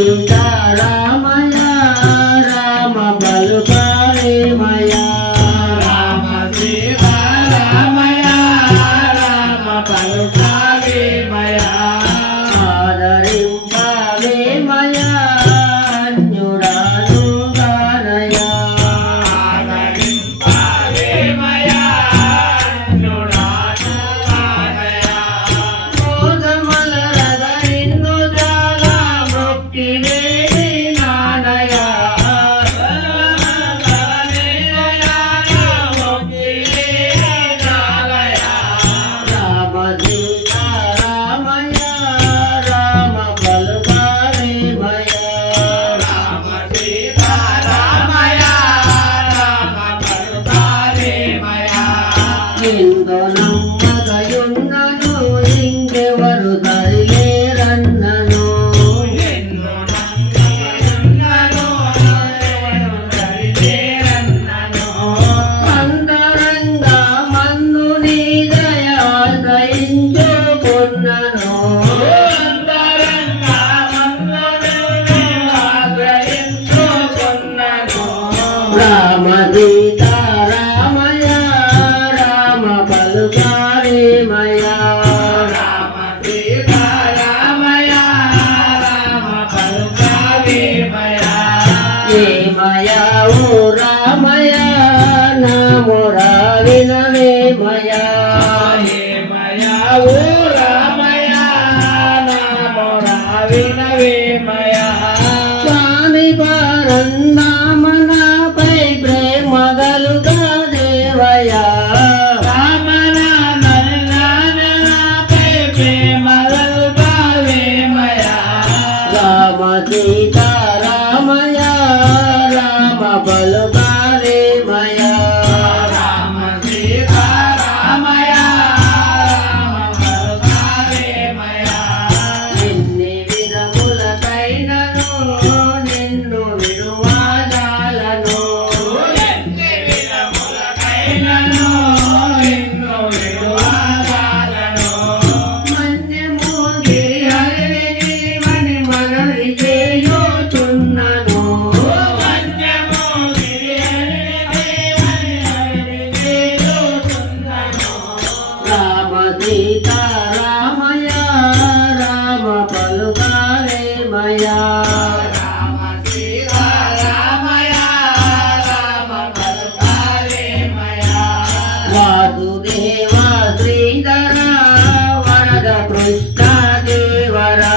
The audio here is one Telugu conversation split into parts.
సీతారామయ రామ పలుకారేమయ రామ సీతారామయ రామ పలుకారేమయ ఆదరింపవేమయ అన్యుడాను గానయ ఆదరింపవేమయ అన్యుడాను గానయ మోదమలరద నిన్ను జాల మొక్కివేడి నానయ రామ సీతారామయ రామ పలుకారేమయ రామ సీతారామయ రామ పలుకారేమయ ఎందు నమ్మకయున్నను ఇంకెవరు తరిలేరన్నను నిన్ను నమ్మకయున్నను ఎవరు దరిచేరన్నను అంతరంగా మందు నీ దయాశ్రయించుకున్నను అంతరంగా మన్నును ఆశ్రయించుకున్నను రామ సీతారామయ రామ పలుకారేమయ రామ సీతారామయ రామ పలుకారేమయ ఏమయ ఓ రామయ నామొరా వినవేమయ ఏమయ ఓ రామయ నామొరా వినవేమయ స్వామి పరంధామనాపై ప్రేమ గలుగా దేవయ రామన నరనాథనాపై ప్రేమగలుగా వేమయ రామ సీతారామయ రామ పలుకారేమయ రామ సీతారామయ రామ పలుకారేమయ ఎన్ని విధములకైనను నిన్ను విడువాదాలను ఎన్ని విధములకైనను నిన్ను విడువజాలను మన్యమోగి హరివిని మనవి చేయుచున్నను వన్యము గిరిహరిని చేయుచున్నను రామ సీతారామయ రామ పలుకారేమయ రామ సీతారామయ రామ పలుకారేమయ వాసుదేవ శ్రీధర వరద కృష్ణ దేవరా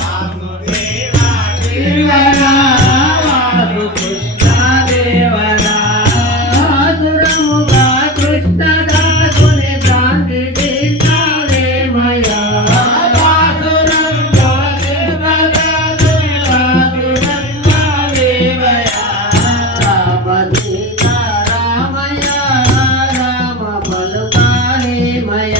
వాసుదేవ శ్రీధర వాసుకృష్ణదేవర ఆసురముగా కృష్ణదాసుని భ్రాంతి తీర్చారేమయ వాసురం జోదేవదాసులాసురంగదేవయ రామ సీతారామయ రామ పలుకారేమయ